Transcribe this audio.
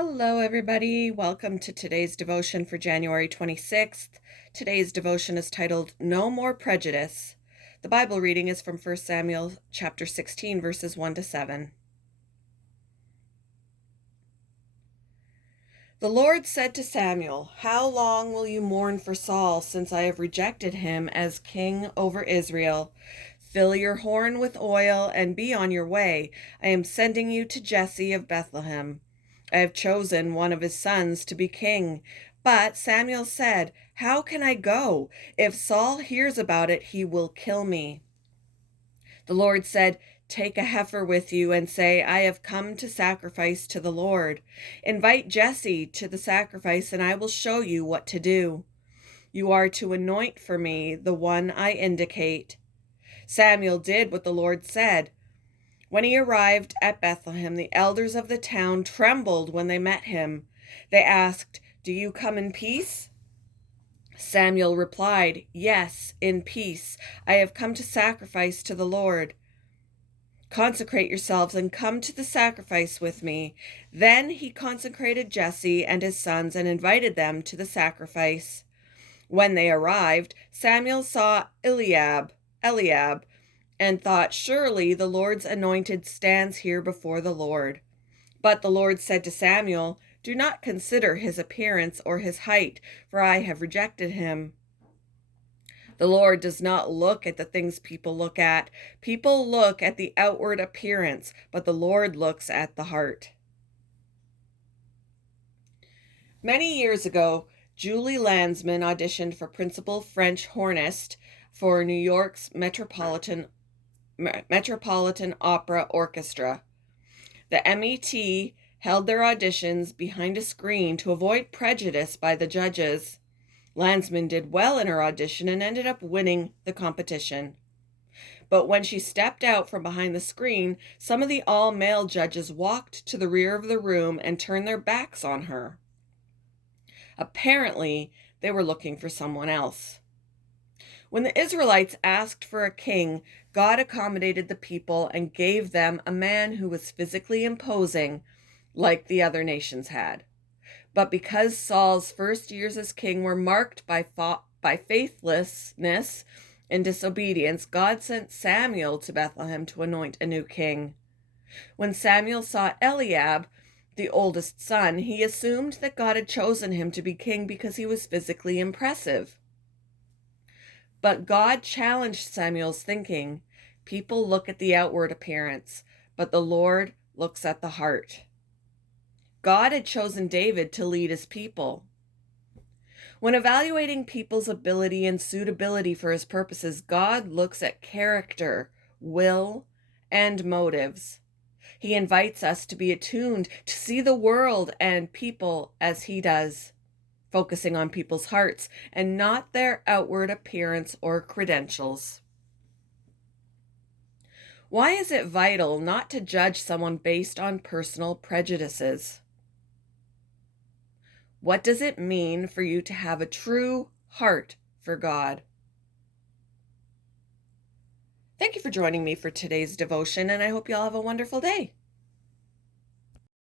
Hello, everybody. Welcome to today's devotion for January 26th. Today's devotion is titled No More Prejudice. The Bible reading is from 1 Samuel chapter 16, verses 1 to 7. The Lord said to Samuel, "How long will you mourn for Saul, since I have rejected him as king over Israel? Fill your horn with oil and be on your way. I am sending you to Jesse of Bethlehem. I have chosen one of his sons to be king." But Samuel said, "How can I go? If Saul hears about it, he will kill me." The Lord said, "Take a heifer with you and say, 'I have come to sacrifice to the Lord.' Invite Jesse to the sacrifice, and I will show you what to do. You are to anoint for me the one I indicate." Samuel did what the Lord said. When he arrived at Bethlehem, the elders of the town trembled when they met him. They asked, "Do you come in peace?" Samuel replied, "Yes, in peace. I have come to sacrifice to the Lord. Consecrate yourselves and come to the sacrifice with me." Then he consecrated Jesse and his sons and invited them to the sacrifice. When they arrived, Samuel saw Eliab, and thought, "Surely the Lord's anointed stands here before the Lord." But the Lord said to Samuel, "Do not consider his appearance or his height, for I have rejected him." The Lord does not look at the things people look at. People look at the outward appearance, but the Lord looks at the heart. Many years ago, Julie Landsman auditioned for principal French hornist for New York's Metropolitan Opera Orchestra. The MET held their auditions behind a screen to avoid prejudice by the judges. Landsman did well in her audition and ended up winning the competition. But when she stepped out from behind the screen, some of the all-male judges walked to the rear of the room and turned their backs on her. Apparently, they were looking for someone else. When the Israelites asked for a king, God accommodated the people and gave them a man who was physically imposing, like the other nations had. But because Saul's first years as king were marked by faithlessness and disobedience, God sent Samuel to Bethlehem to anoint a new king. When Samuel saw Eliab, the oldest son, he assumed that God had chosen him to be king because he was physically impressive. But God challenged Samuel's thinking. People look at the outward appearance, but the Lord looks at the heart. God had chosen David to lead his people. When evaluating people's ability and suitability for his purposes, God looks at character, will, and motives. He invites us to be attuned to see the world and people as he does, focusing on people's hearts and not their outward appearance or credentials. Why is it vital not to judge someone based on personal prejudices? What does it mean for you to have a true heart for God? Thank you for joining me for today's devotion, and I hope you all have a wonderful day.